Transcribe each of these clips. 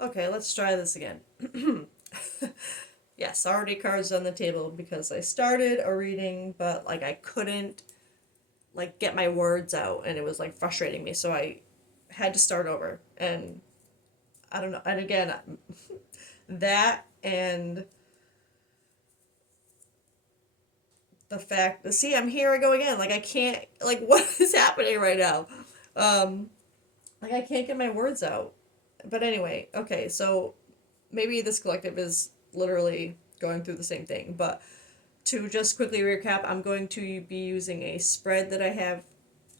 Okay, let's try this again. Yes, already cards on the table because I started a reading, but like I couldn't like get my words out, and it was like frustrating me, so I had to start over. And I don't know. And again, that and the fact, see, I'm here I go again. Like I can't, like what is happening right now? Um, like I can't get my words out. But anyway, okay, so maybe this collective is literally going through the same thing. But to just quickly recap, I'm going to be using a spread that I have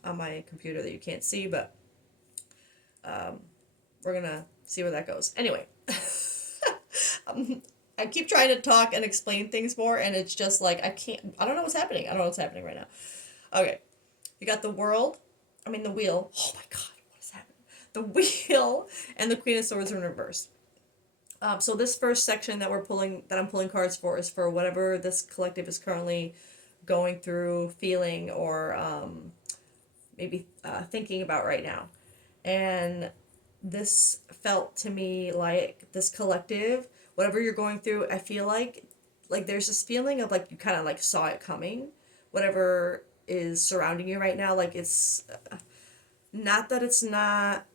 on my computer that you can't see, but we're gonna see where that goes. Anyway, um, I keep trying to talk and explain things more, and it's just like I can't. I don't know what's happening. I don't know what's happening right now. Okay, you got the world. I mean the wheel. Oh my god, what is happening? The wheel and the Queen of Swords in reverse. So this first section that I'm pulling cards for, is for whatever this collective is currently going through, feeling, or maybe thinking about right now. And this felt to me like this collective, whatever you're going through, I feel like there's this feeling of like you kind of like saw it coming, whatever is surrounding you right now. Like it's not that it's not.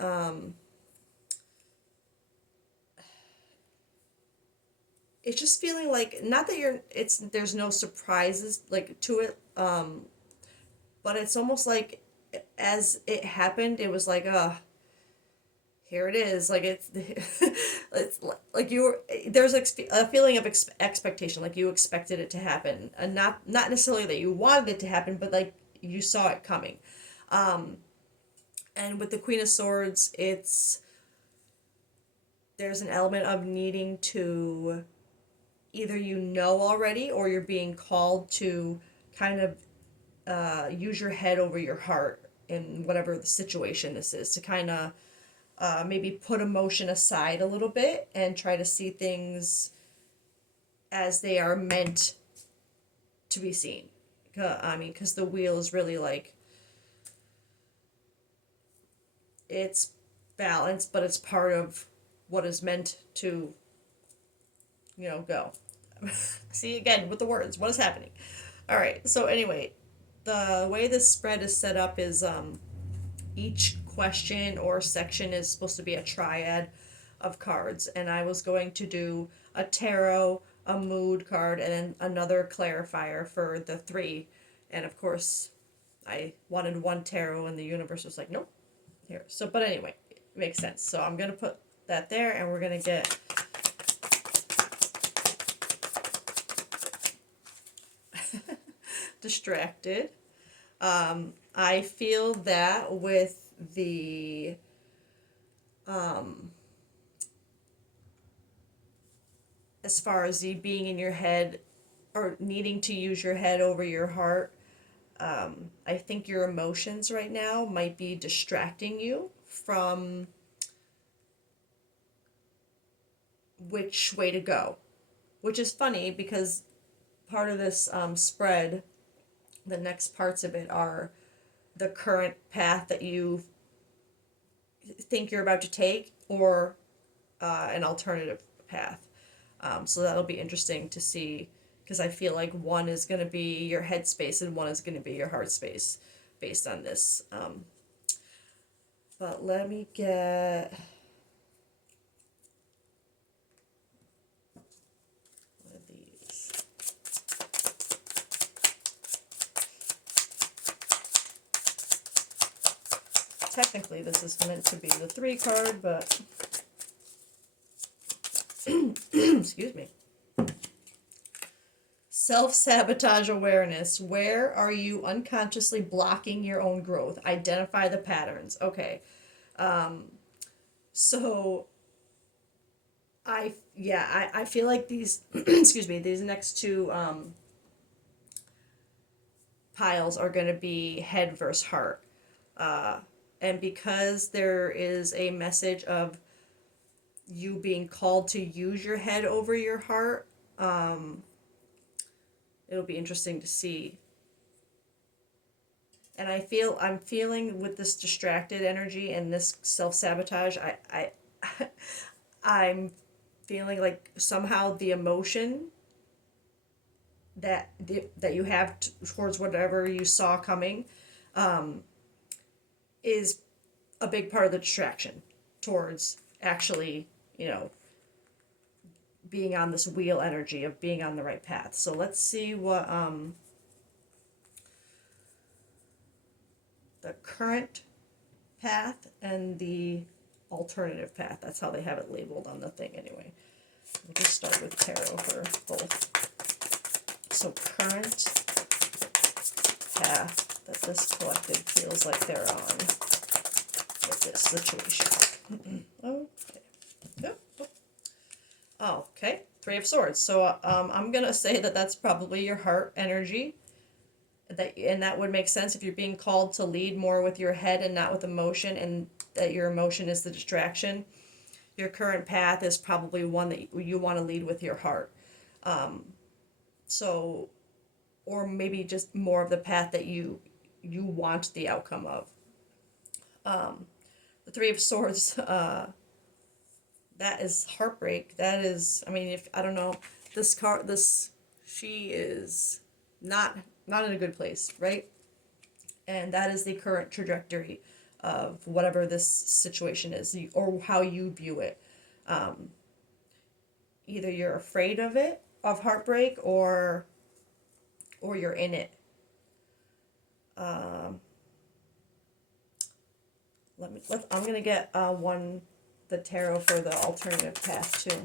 It's just feeling like not that you're. It's there's no surprises like to it. But it's almost like as it happened, it was like, here it is. Like it's like you were there's a feeling of expectation, like you expected it to happen, and not necessarily that you wanted it to happen, but like you saw it coming. And with the Queen of Swords, it's there's an element of needing to either you know already or you're being called to kind of use your head over your heart in whatever the situation this is to kind of maybe put emotion aside a little bit and try to see things as they are meant to be seen. I mean, because the wheel is really like it's balanced, but it's part of what is meant to, go. See again with the words, what is happening? All right. So anyway, the way this spread is set up is each question or section is supposed to be a triad of cards, and I was going to do a tarot, a mood card, and then another clarifier for the three. And of course, I wanted one tarot, and the universe was like, nope, here. So, but anyway, it makes sense. So I'm gonna put that there, and we're gonna get distracted. I feel that with the as far as you being in your head or needing to use your head over your heart, I think your emotions right now might be distracting you from which way to go. Which is funny because part of this spread, the next parts of it are the current path that you think you're about to take or an alternative path. So that'll be interesting to see because I feel like one is going to be your headspace and one is going to be your heart space based on this. But let me get one of these. Technically, this is meant to be the three card, but excuse me. Self sabotage awareness. Where are you unconsciously blocking your own growth? Identify the patterns. Okay. So I feel like these excuse me, these next two piles are going to be head versus heart. And because there is a message of you being called to use your head over your heart, it'll be interesting to see. And I'm feeling with this distracted energy and this self sabotage, I I'm feeling like somehow the emotion that you have towards whatever you saw coming is a big part of the distraction towards actually, being on this wheel energy of being on the right path. So let's see what the current path and the alternative path. That's how they have it labeled on the thing anyway. We'll just start with tarot for both. So current path that this collective feels like they're on with this situation. Okay. Oh, okay. Three of Swords. So I'm gonna say that that's probably your heart energy. And that would make sense if you're being called to lead more with your head and not with emotion, and that your emotion is the distraction. Your current path is probably one that you want to lead with your heart. So, or maybe just more of the path that you want the outcome of. The Three of Swords, that is heartbreak. That is, I mean, if I don't know, she is not in a good place, right? And that is the current trajectory of whatever this situation is, or how you view it. Either you're afraid of it, of heartbreak, or you're in it. I'm gonna get the tarot for the alternative path too.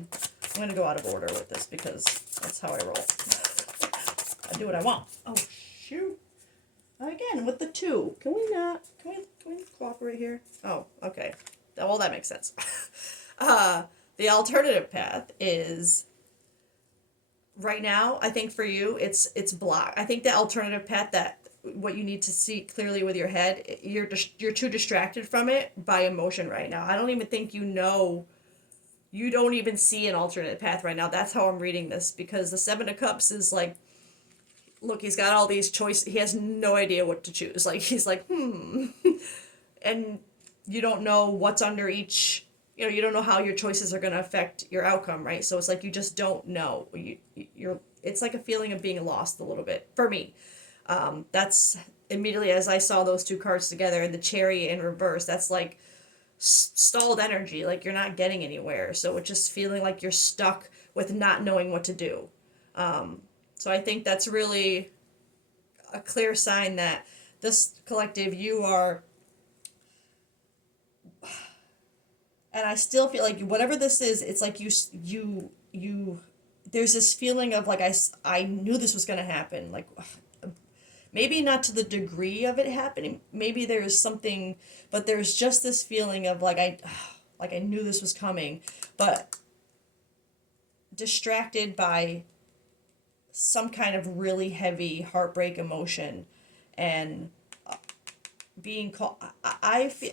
I'm gonna go out of order with this because that's how I roll. I do what I want. Oh shoot! Again with the 2. Can we not? Can we cooperate here? Oh, okay. Well, that makes sense. The alternative path is right now. I think for you, it's blocked. I think the alternative path, that what you need to see clearly with your head, you're too distracted from it by emotion right now. I don't even think you don't even see an alternate path right now. That's how I'm reading this, because the 7 of Cups is like, look, he's got all these choices. He has no idea what to choose. Like, he's like, and you don't know what's under each, you don't know how your choices are going to affect your outcome, right? So it's like, you just don't know. It's like a feeling of being lost a little bit for me. That's immediately as I saw those 2 cards together, and the Chariot in reverse, that's like stalled energy, like you're not getting anywhere. So it's just feeling like you're stuck with not knowing what to do. So I think that's really a clear sign that this collective, you are, and I still feel like whatever this is, it's like you there's this feeling of like, I knew this was going to happen. Like, maybe not to the degree of it happening. Maybe there's something, but there's just this feeling of like, I knew this was coming, but distracted by some kind of really heavy heartbreak emotion, and being called. I feel.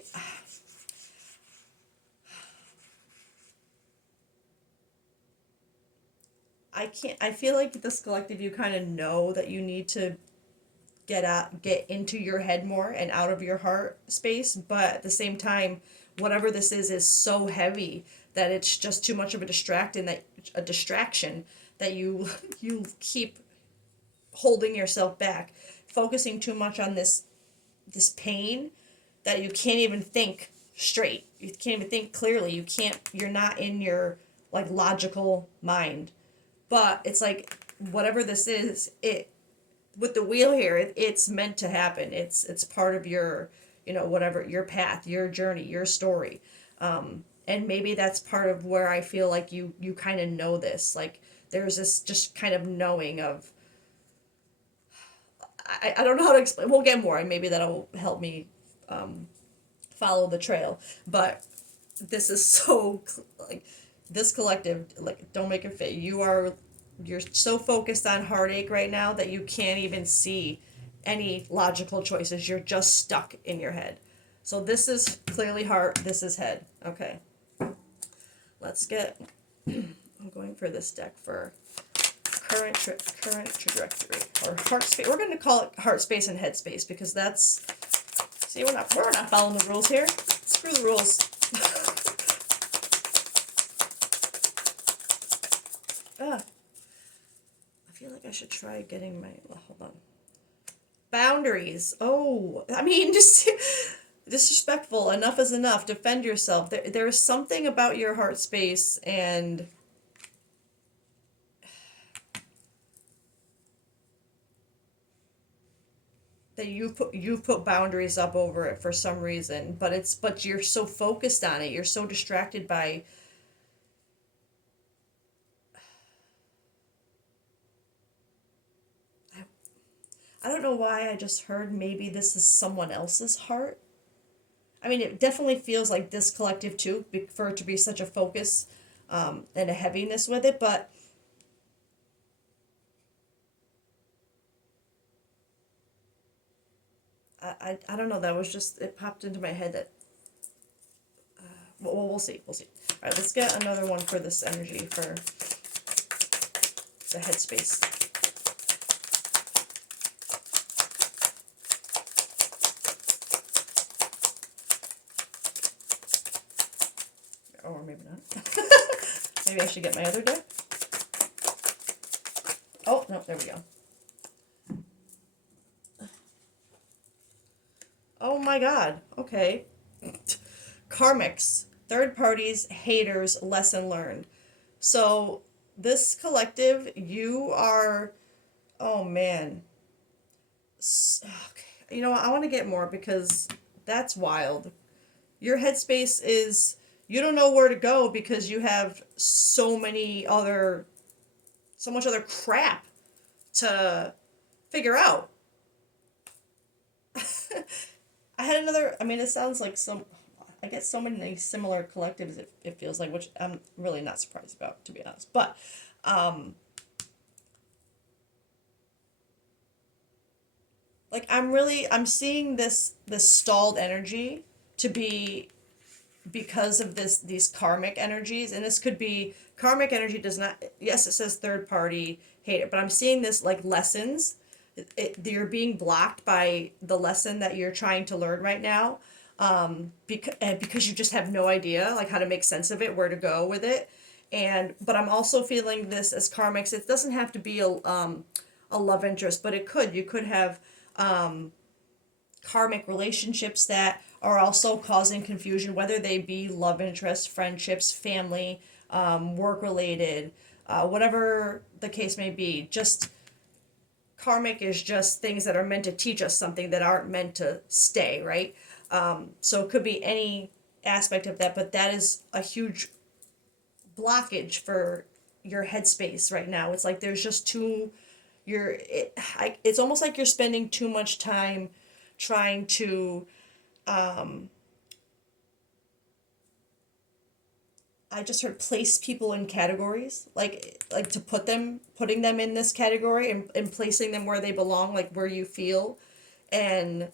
I can't. I feel like this collective, you kind of know that you need to get into your head more and out of your heart space, but at the same time, whatever this is so heavy that it's just too much of a distraction that you keep holding yourself back, focusing too much on this pain, that you can't even think straight. You can't even think clearly. You're not in your like logical mind. But it's like, whatever this is, with the wheel here, it's meant to happen. It's part of your, whatever, your path, your journey, your story. And maybe that's part of where I feel like you kind of know this. Like, there's this just kind of knowing of, I don't know how to explain. We'll get more, and maybe that'll help me follow the trail. But this is so, like, this collective, like, don't make it fit. You're so focused on heartache right now that you can't even see any logical choices. You're just stuck in your head. So this is clearly heart, this is head. Okay. Let's get, I'm going for this deck for current trajectory, or heart space. We're going to call it heart space and head space, because that's, see, we're not following the rules here. Screw the rules. Ah, I feel like I should try getting my. Well, hold on. Boundaries. Oh, I mean, just disrespectful. Enough is enough. Defend yourself. There's something about your heart space and that you put boundaries up over it for some reason, but you're so focused on it. You're so distracted by. I, I don't know why I just heard maybe this is someone else's heart. I mean, it definitely feels like this collective too, for it to be such a focus, and a heaviness with it. But I don't know. That was just, it popped into my head that, well, we'll see. We'll see. All right, let's get another one for this energy for the headspace. Or maybe not. Maybe I should get my other deck. Oh, no, there we go. Oh my god. Okay. Karmics. Third parties, haters, lesson learned. So, this collective, you are. Oh man. Okay. You know what? I want to get more because that's wild. Your headspace is. You don't know where to go because you have so much other crap to figure out. I had another. I mean, it sounds like some. I get so many similar collectives. It feels like, which I'm really not surprised about, to be honest. But, um, like I'm seeing this stalled energy to be because of these karmic energies, and this could be karmic energy. Does not, yes, it says third party hate it, but I'm seeing this like lessons. You're being blocked by the lesson that you're trying to learn right now, because you just have no idea like how to make sense of it, where to go with it. And but I'm also feeling this as karmics. It doesn't have to be a love interest, but you could have karmic relationships that are also causing confusion, whether they be love interest, friendships, family, work related, whatever the case may be. Just karmic is just things that are meant to teach us something that aren't meant to stay, right? So it could be any aspect of that, but that is a huge blockage for your headspace right now. It's like there's just too it's almost like you're spending too much time trying to, I just heard, place people in categories, like to putting them in this category, and placing them where they belong, like where you feel, and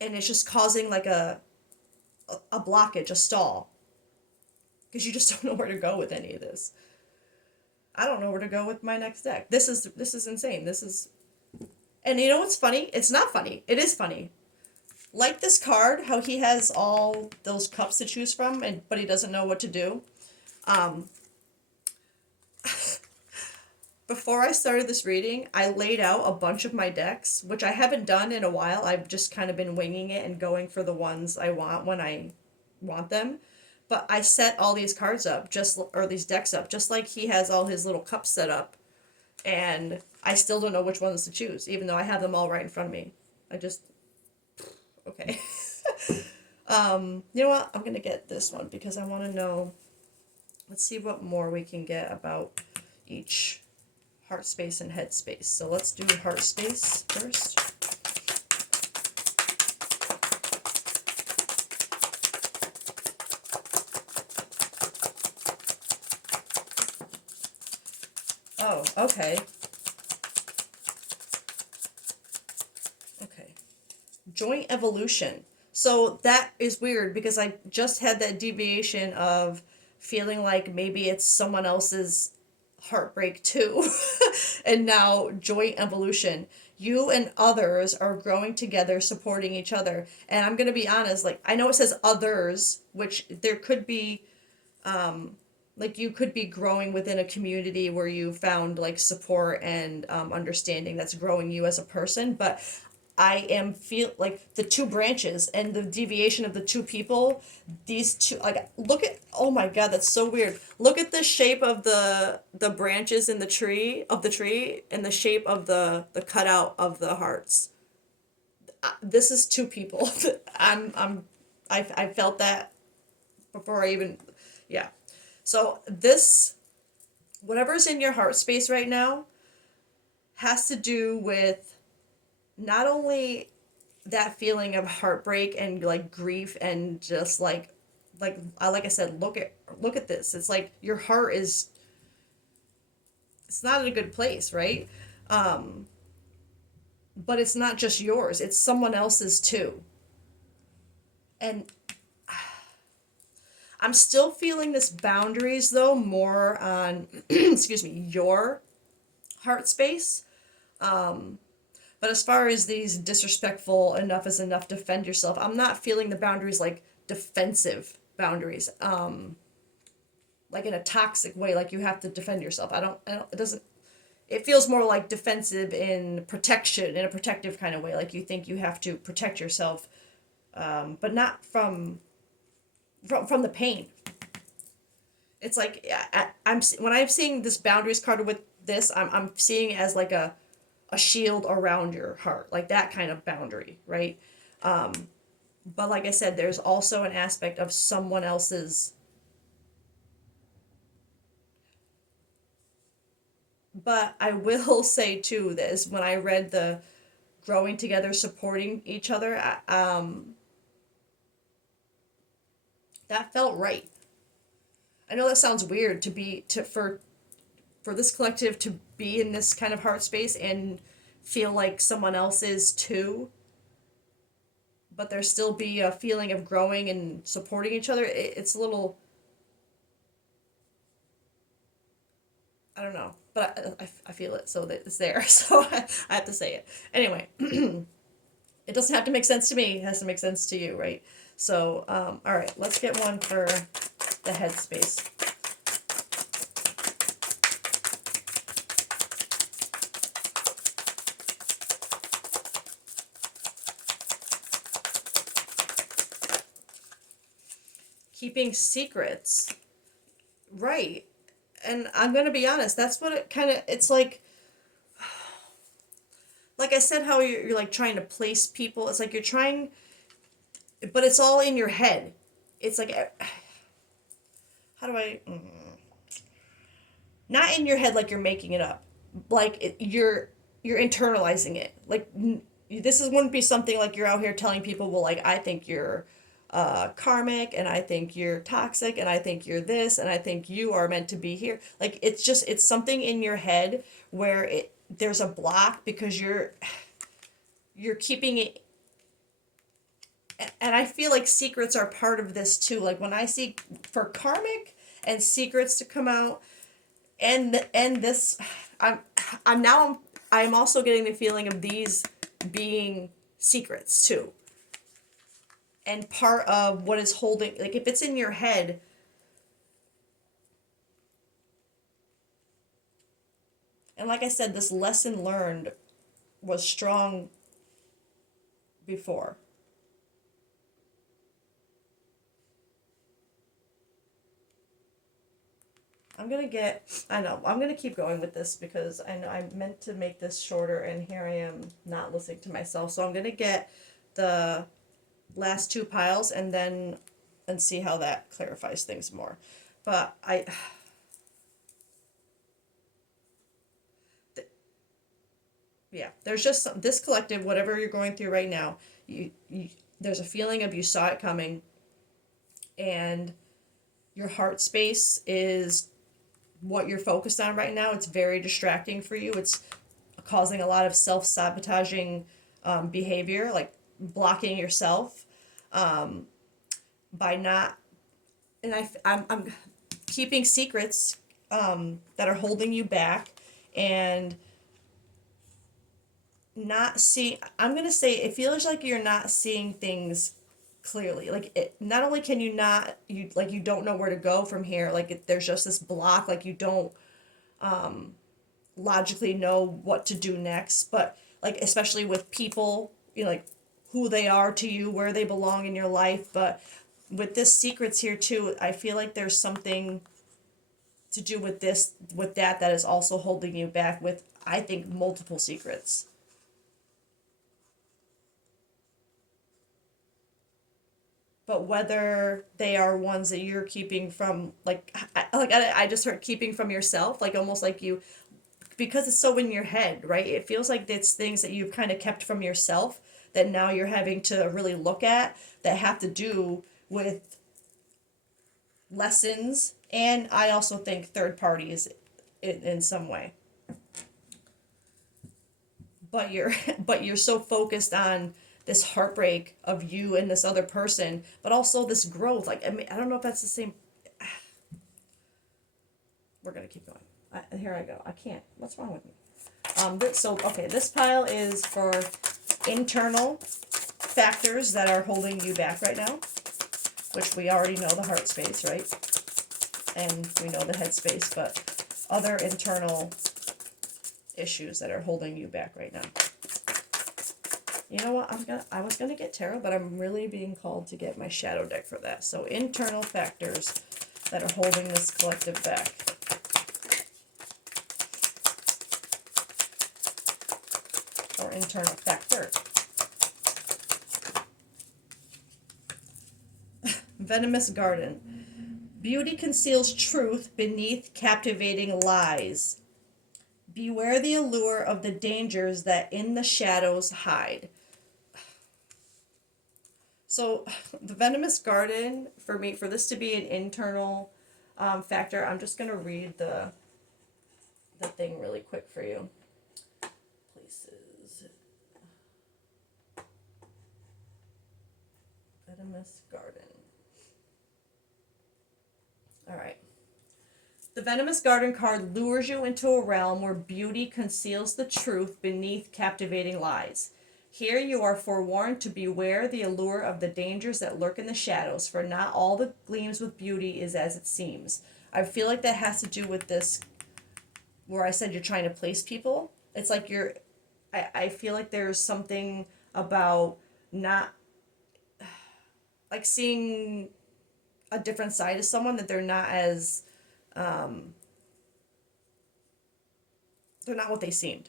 it's just causing like a blockage, a stall, because you just don't know where to go with any of this. I don't know where to go with my next deck. This is insane. This is, and you know what's funny? It's not funny. It is funny. Like this card, how he has all those cups to choose from, and but he doesn't know what to do. Um, Before I started this reading, I laid out a bunch of my decks, which I haven't done in a while. I've just kind of been winging it and going for the ones I want when I want them. But I set all these cards up, or these decks up, just like he has all his little cups set up, and I still don't know which ones to choose, even though I have them all right in front of me. I just, okay. You know what? I'm gonna get this one because I want to know. Let's see what more we can get about each heart space and head space. So let's do heart space first. Oh, okay. Okay. Joint evolution. So that is weird because I just had that deviation of feeling like maybe it's someone else's heartbreak too. And now joint evolution. You and others are growing together, supporting each other. And I'm going to be honest, like I know it says others, which there could be like you could be growing within a community where you found like support and understanding that's growing you as a person. But I am feel like the two branches and the deviation of the two people, these two, like look at, oh my god, that's so weird. Look at the shape of the branches in the tree and the shape of the cutout of the hearts. This is two people. I felt that before I even, yeah. So this, whatever's in your heart space right now has to do with not only that feeling of heartbreak and like grief and just like I said, look at this. It's like your heart is, it's not in a good place, right? Um, but it's not just yours, it's someone else's too. And I'm still feeling this boundaries though, more on excuse me, your heart space. But as far as these disrespectful, enough is enough, defend yourself, I'm not feeling the boundaries like defensive boundaries. Like in a toxic way, like you have to defend yourself. I don't, it doesn't, it feels more like defensive in protection, in a protective kind of way. Like you think you have to protect yourself, but not from the pain. It's like I'm when I'm seeing this boundaries card with this, I'm seeing it as like a shield around your heart, like that kind of boundary, right? Um, but like I said, there's also an aspect of someone else's. But I will say too, that is when I read the growing together, supporting each other, that felt right. I know that sounds weird to be to for this collective to be in this kind of heart space and feel like someone else is too, but there still be a feeling of growing and supporting each other. It's a little, I don't know, but I feel it, so that it's there. So I have to say it anyway. It doesn't have to make sense to me; it has to make sense to you, right? So all right, let's get one for the headspace. Keeping secrets, right? And I'm gonna be honest, that's what it kind of, it's like I said, how you're like trying to place people. It's like you're trying, but it's all in your head. It's like, how do I, not in your head like you're making it up, like you're internalizing it. Like this is wouldn't be something like you're out here telling people, well, like I think you're karmic, and I think you're toxic, and I think you're this, and I think you are meant to be here. Like it's just, it's something in your head where it, there's a block because you're keeping it. And I feel like secrets are part of this too. Like when I see for karmic and secrets to come out, and this, I'm I'm now I'm also getting the feeling of these being secrets too. And part of what is holding, like if it's in your head, and like I said, this lesson learned was strong before. I'm gonna get, I know, I'm gonna keep going with this because I know I meant to make this shorter and here I am not listening to myself. So I'm gonna get the last two piles and see how that clarifies things more. But yeah, there's just this collective, whatever you're going through right now, you there's a feeling of you saw it coming, and your heart space is what you're focused on right now. It's very distracting for you. It's causing a lot of self-sabotaging behavior, like blocking yourself by not, and I'm keeping secrets that are holding you back, and not see, I'm going to say it feels like you're not seeing things clearly. Like it, not only can you not you like you don't know where to go from here. Like there's just this block. Like you don't logically know what to do next. But like especially with people, like who they are to you, where they belong in your life. But with this secrets here too, I feel like there's something to do with this with that is also holding you back with, I think, multiple secrets. But whether they are ones that you're keeping from, I just heard keeping from yourself, like almost like you, because it's so in your head, right? It feels like it's things that you've kind of kept from yourself that now you're having to really look at, that have to do with lessons, and I also think third parties in some way. But you're but you're so focused on this heartbreak of you and this other person, but also this growth. Like, I mean, I don't know if that's the same. We're gonna keep going. Here I go. I can't. What's wrong with me? This pile is for internal factors that are holding you back right now, which we already know, the heart space, right? And we know the head space, but other internal issues that are holding you back right now. You know what? I was gonna get tarot, but I'm really being called to get my shadow deck for that. So internal factors that are holding this collective back. Or internal factor. Venomous Garden. Beauty conceals truth beneath captivating lies. Beware the allure of the dangers that in the shadows hide. So, the Venomous Garden, for me, for this to be an internal factor, I'm just going to read the thing really quick for you. Places. Venomous Garden. All right. The Venomous Garden card lures you into a realm where beauty conceals the truth beneath captivating lies. Here you are forewarned to beware the allure of the dangers that lurk in the shadows, for not all that gleams with beauty is as it seems. I feel like that has to do with this, where I said you're trying to place people. It's like I feel like there's something about not, like seeing a different side of someone, that they're not as, they're not what they seemed,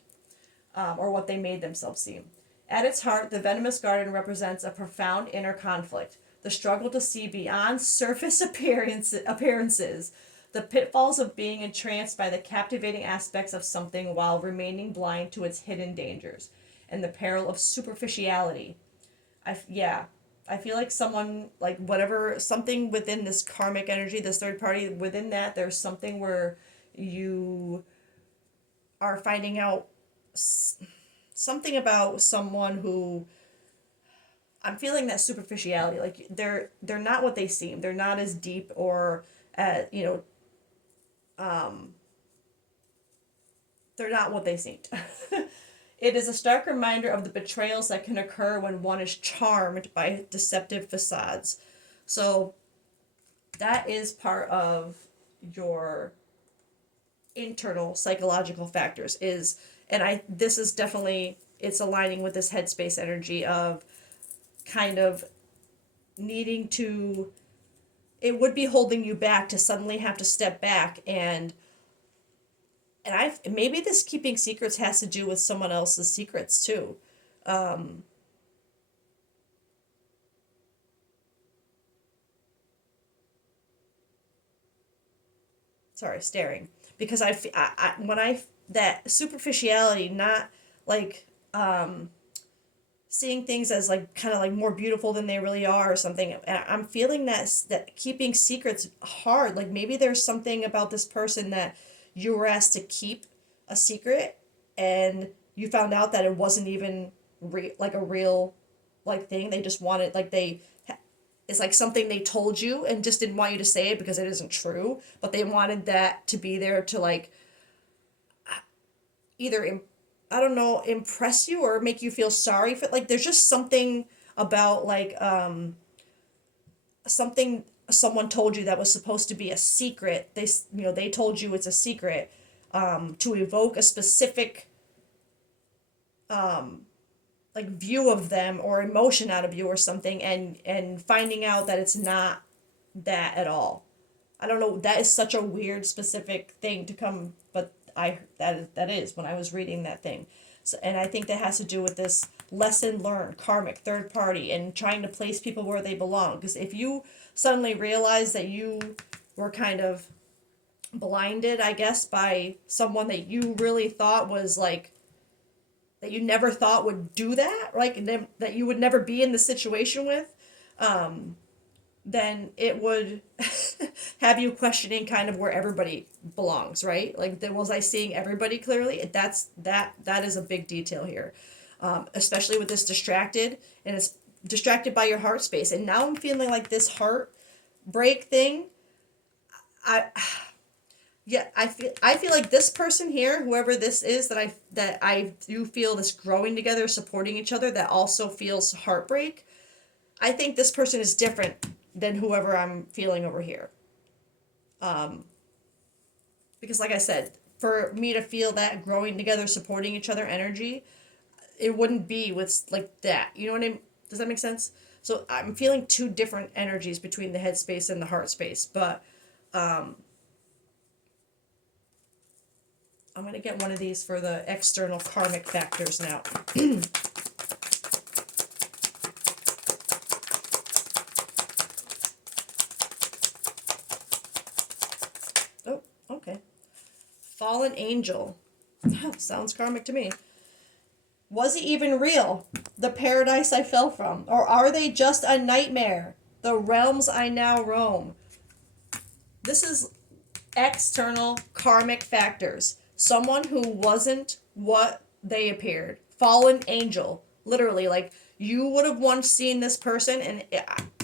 or what they made themselves seem. At its heart, the Venomous Garden represents a profound inner conflict, the struggle to see beyond surface appearances, the pitfalls of being entranced by the captivating aspects of something while remaining blind to its hidden dangers, and the peril of superficiality. Yeah, I feel like someone, like whatever, something within this karmic energy, this third party, within that, there's something where you are finding out something about someone who, I'm feeling that superficiality, like they're not what they seem. They're not as deep or they're not what they seemed. It is a stark reminder of the betrayals that can occur when one is charmed by deceptive facades. So that is part of your internal psychological factors, is, and this is definitely, it's aligning with this headspace energy of kind of needing to, it would be holding you back to suddenly have to step back and I, maybe this keeping secrets has to do with someone else's secrets too. Sorry, staring, because when I, that superficiality, not like seeing things as like kind of like more beautiful than they really are or something. And I'm feeling that keeping secrets hard. Like maybe there's something about this person that you were asked to keep a secret, and you found out that it wasn't even like a real like thing. They just wanted, like it's like something they told you and just didn't want you to say it because it isn't true, but they wanted that to be there to like either I don't know, impress you or make you feel sorry for, like there's just something about like something someone told you that was supposed to be a secret. They told you it's a secret, to evoke a specific like view of them or emotion out of you or something, and finding out that it's not that at all. I don't know, that is such a weird specific thing to come, but that is when I was reading that thing. So, and I think that has to do with this lesson learned, karmic, third party, and trying to place people where they belong. Because if you suddenly realize that you were kind of blinded, I guess, by someone that you really thought was like, that you never thought would do that, like that you would never be in the situation with, then it would have you questioning kind of where everybody belongs, right? Like, was I seeing everybody clearly? That is a big detail here, especially with this distracted, and it's distracted by your heart space. And now I'm feeling like this heart break thing. I Yeah, I feel like this person here, whoever this is, that I do feel this growing together, supporting each other, that also feels heartbreak. I think this person is different than whoever I'm feeling over here. Because like I said, for me to feel that growing together, supporting each other energy, it wouldn't be with like that. You know what I mean? Does that make sense? So I'm feeling two different energies between the head space and the heart space, but I'm gonna get one of these for the external karmic factors now. Oh, okay. Fallen angel. Sounds karmic to me. Was it even real? The paradise I fell from? Or are they just a nightmare? The realms I now roam. This is external karmic factors. Someone who wasn't what they appeared. Fallen angel. Literally, like, you would have once seen this person, and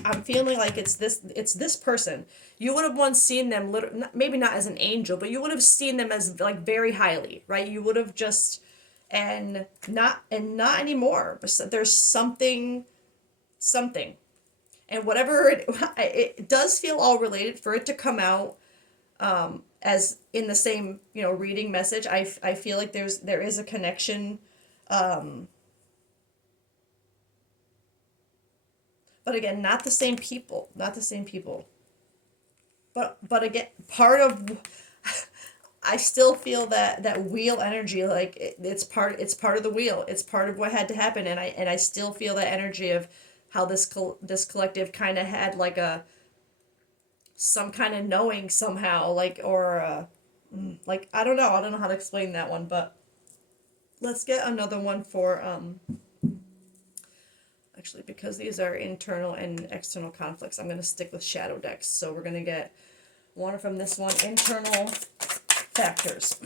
I'm feeling like it's this person. You would have once seen them, maybe not as an angel, but you would have seen them as like very highly, right? You would have just, and not anymore. But there's something, and whatever it does feel all related for it to come out, as in the same, reading message. I feel like there is a connection, but again, not the same people. But again, part of, I still feel that wheel energy, like it's part of the wheel. It's part of what had to happen, and I still feel that energy of how this collective kind of had like some kind of knowing somehow, like, or like, I don't know how to explain that one. But let's get another one for, actually, because these are internal and external conflicts, I'm going to stick with shadow decks. So we're going to get one from this one, internal factors.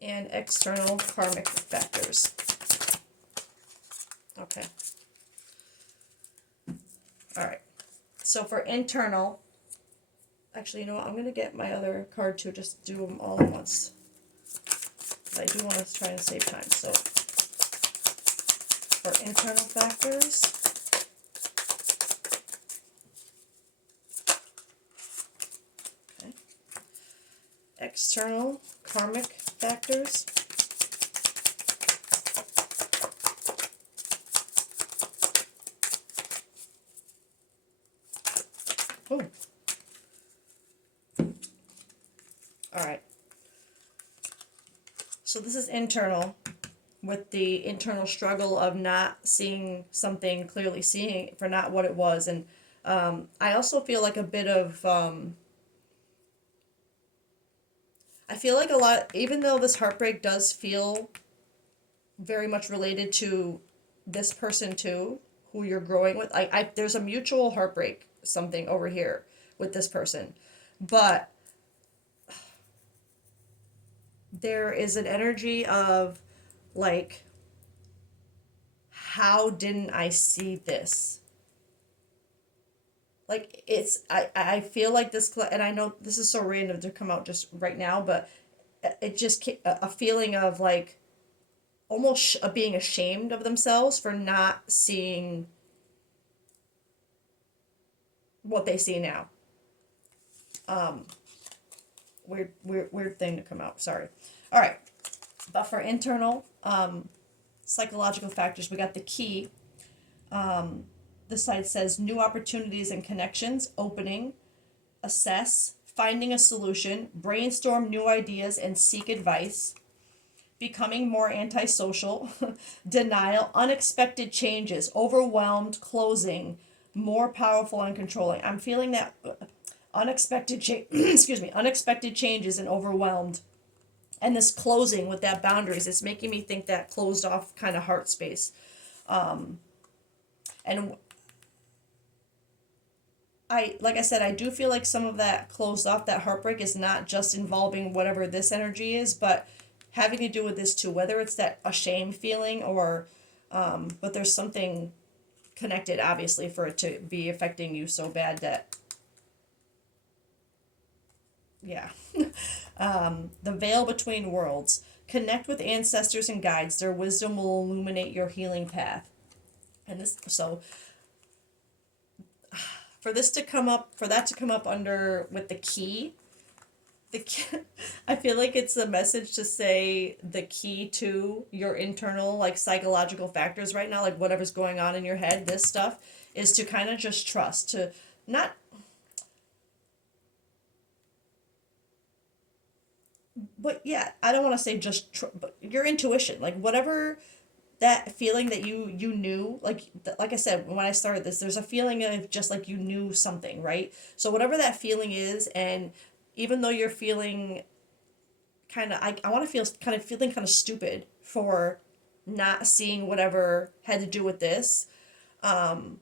And external karmic factors. Okay. All right. So for internal, actually, you know what? I'm going to get my other card to just do them all at once. I do want to try and save time. So for internal factors, okay. External karmic factors. Oh. All right. So this is internal, with the internal struggle of not seeing something clearly, seeing for not what it was. And I also feel like a bit of, I feel like a lot, even though this heartbreak does feel very much related to this person too, who you're growing with. There's a mutual heartbreak, something over here with this person. But there is an energy of, like, how didn't I see this? Like, I feel like this, and I know this is so random to come out just right now, but it just a feeling of like, almost being ashamed of themselves for not seeing what they see now. Weird thing to come out. Sorry. All right. But for internal psychological factors, we got the key. This side says new opportunities and connections, opening, assess, finding a solution, brainstorm new ideas and seek advice, becoming more antisocial, denial, unexpected changes, overwhelmed, closing, more powerful and controlling. I'm feeling that unexpected changes and overwhelmed. And this closing with that boundaries, it's making me think that closed off kind of heart space. And like I said, I do feel like some of that closed off, that heartbreak is not just involving whatever this energy is, but having to do with this too, whether it's that a shame feeling or, but there's something connected, obviously, for it to be affecting you so bad that, yeah. The veil between worlds. Connect with ancestors and guides. Their wisdom will illuminate your healing path. And this, so for that to come up under with the key, I feel like it's a message to say the key to your internal, like, psychological factors right now, like whatever's going on in your head, this stuff, is to kind of just trust, to not, but yeah, I don't want to say just, but your intuition, like whatever that feeling that you knew, like I said, when I started this, there's a feeling of just like you knew something, right? So whatever that feeling is, and even though you're feeling kind of, I want to feel kind of feeling kind of stupid for not seeing whatever had to do with this. Don't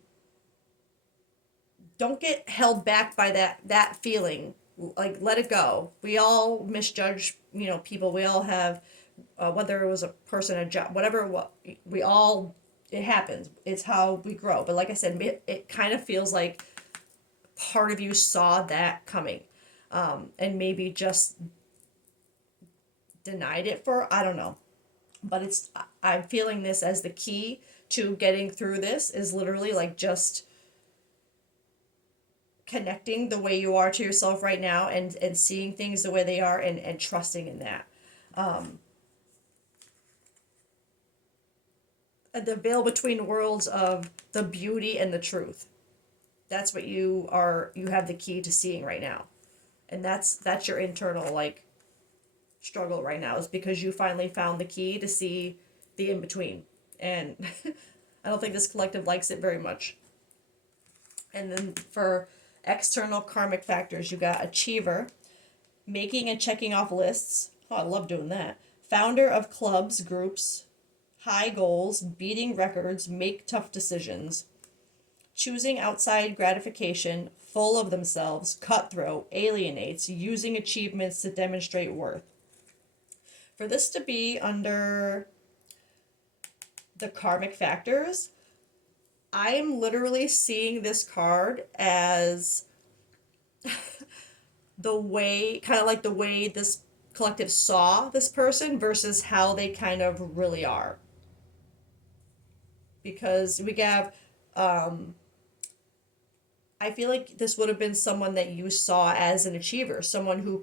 get held back by that feeling. Like, let it go. We all misjudge, people. We all have, whether it was a person, a job, whatever. What we all, it happens. It's how we grow. But like I said, it kind of feels like part of you saw that coming, and maybe just denied it for, I don't know. But I'm feeling this as the key to getting through this is literally like just connecting the way you are to yourself right now, and seeing things the way they are, and trusting in that. The veil between worlds of the beauty and the truth. That's what you have the key to seeing right now. And that's your internal, like, struggle right now, is because you finally found the key to see the in between. And I don't think this collective likes it very much. And then for external karmic factors, you got achiever, making and checking off lists. Oh, I love doing that. Founder of clubs, groups, high goals, beating records, make tough decisions. Choosing outside gratification, full of themselves, cutthroat, alienates, using achievements to demonstrate worth. For this to be under the karmic factors, I'm literally seeing this card as the way, kind of like the way this collective saw this person versus how they kind of really are. Because we have, I feel like this would have been someone that you saw as an achiever, someone who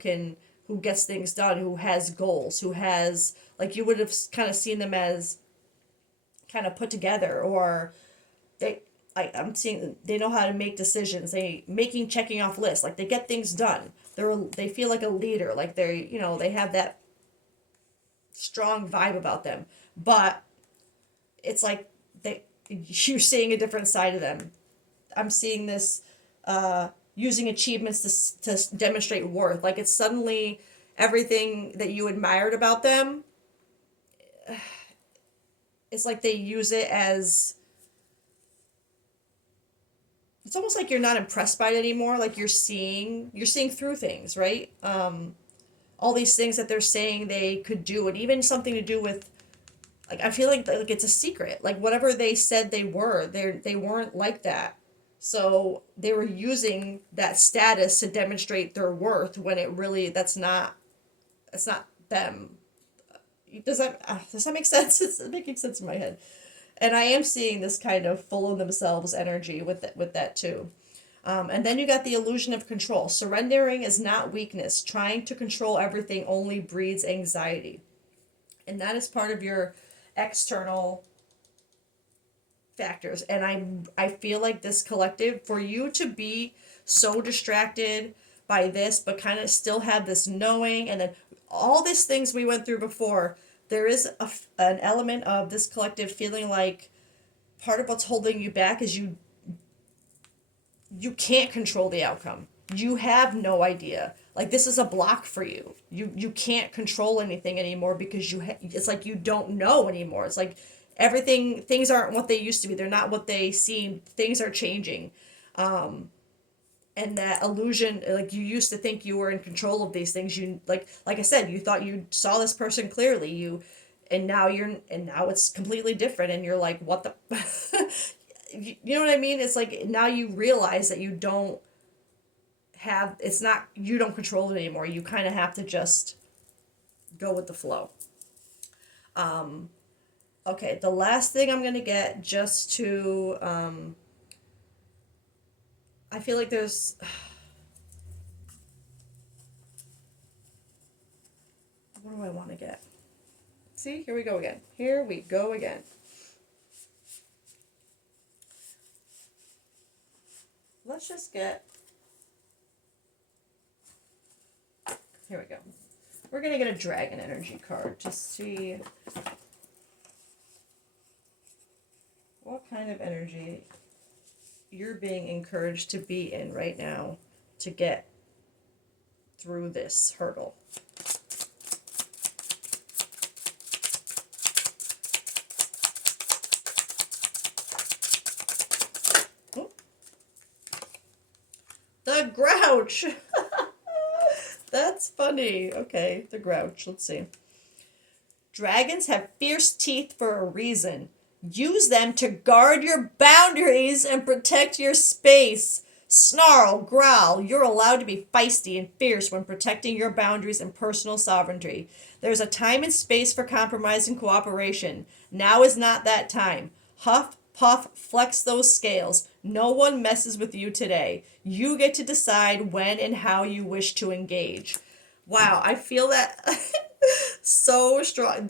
gets things done, who has goals, who has, like, you would have kind of seen them as kind of put together, or they, I'm seeing they know how to make decisions, checking off lists, like they get things done. They feel like a leader, like they have that strong vibe about them. But it's like you're seeing a different side of them. I'm seeing this, using achievements to demonstrate worth. Like, it's suddenly everything that you admired about them, it's like they use it as, it's almost like you're not impressed by it anymore. Like, you're seeing through things, right? All these things that they're saying they could do, and even something to do with, like, I feel like it's a secret. Like, whatever they said they weren't like that. So they were using that status to demonstrate their worth when it really, that's not them. does that make sense? It's making sense in my head. And I am seeing this kind of full of themselves energy with that too. And then you got the illusion of control. Surrendering is not weakness. Trying to control everything only breeds anxiety. And that is part of your external factors. And I feel like this collective, for you to be so distracted by this, but kind of still have this knowing, and then all these things we went through before, there is an element of this collective feeling like part of what's holding you back is you can't control the outcome. You have no idea. Like this is a block for you. You can't control anything anymore because it's like you don't know anymore. It's like everything things aren't what they used to be. They're not what they seem. Things are changing. And that illusion, like you used to think you were in control of these things. You like I said, you thought you saw this person clearly. And now it's completely different and you're like, what the you know what I mean? It's like now you realize that you don't control it anymore. You kind of have to just go with the flow. Okay, the last thing I'm gonna get just to I feel like there's what do I want to get? See, here we go again. Here we go again. Let's just get. Here we go. We're gonna get a dragon energy card to see what kind of energy you're being encouraged to be in right now to get through this hurdle. Oh. The Grouch! That's funny. Okay, the Grouch. Let's see. Dragons have fierce teeth for a reason. Use them to guard your boundaries and protect your space. Snarl, growl. You're allowed to be feisty and fierce when protecting your boundaries and personal sovereignty. There's a time and space for compromise and cooperation. Now is not that time. Huff, puff, flex those scales. No one messes with you today. You get to decide when and how you wish to engage. Wow, I feel that so strong.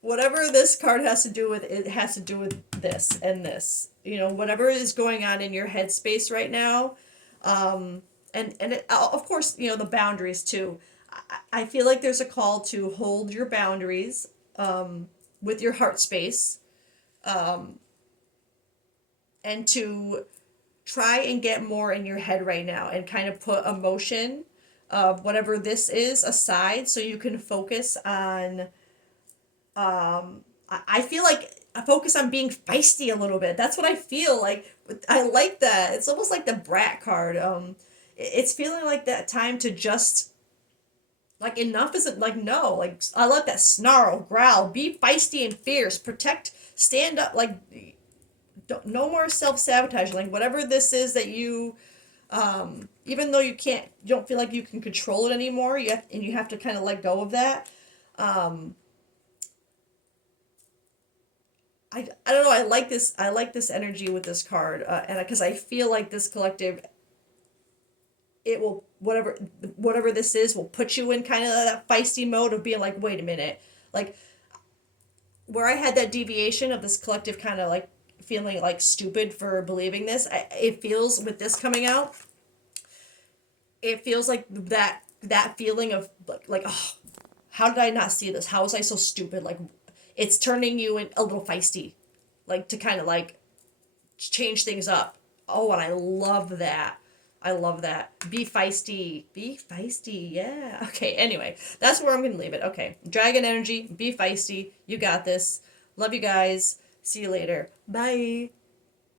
Whatever this card has to do with, it has to do with this and this. You know, whatever is going on in your headspace right now, of course, you know, the boundaries too. I feel like there's a call to hold your boundaries, with your heart space, and to try and get more in your head right now and kind of put emotion of whatever this is aside so you can focus on I feel like I focus on being feisty a little bit. That's what I feel like. I like that. It's almost like the brat card. It's feeling like that time to just like enough isn't like no. Like I like that snarl, growl, be feisty and fierce, protect, stand up. Like no more self sabotaging. Like whatever this is that you, even though you don't feel like you can control it anymore. You have to kind of let go of that. I don't know. I like this energy with this card, and because I feel like this collective, it will whatever this is will put you in kind of that feisty mode of being like, wait a minute, like where I had that deviation of this collective kind of like feeling like stupid for believing this. It feels with this coming out, it feels like that feeling of like oh, how did I not see this? How was I so stupid? Like it's turning you in a little feisty, like to kind of like change things up. Oh, and I love that. I love that. Be feisty. Be feisty. Yeah. Okay, anyway, that's where I'm going to leave it. Okay. Dragon energy. Be feisty. You got this. Love you guys. See you later. Bye.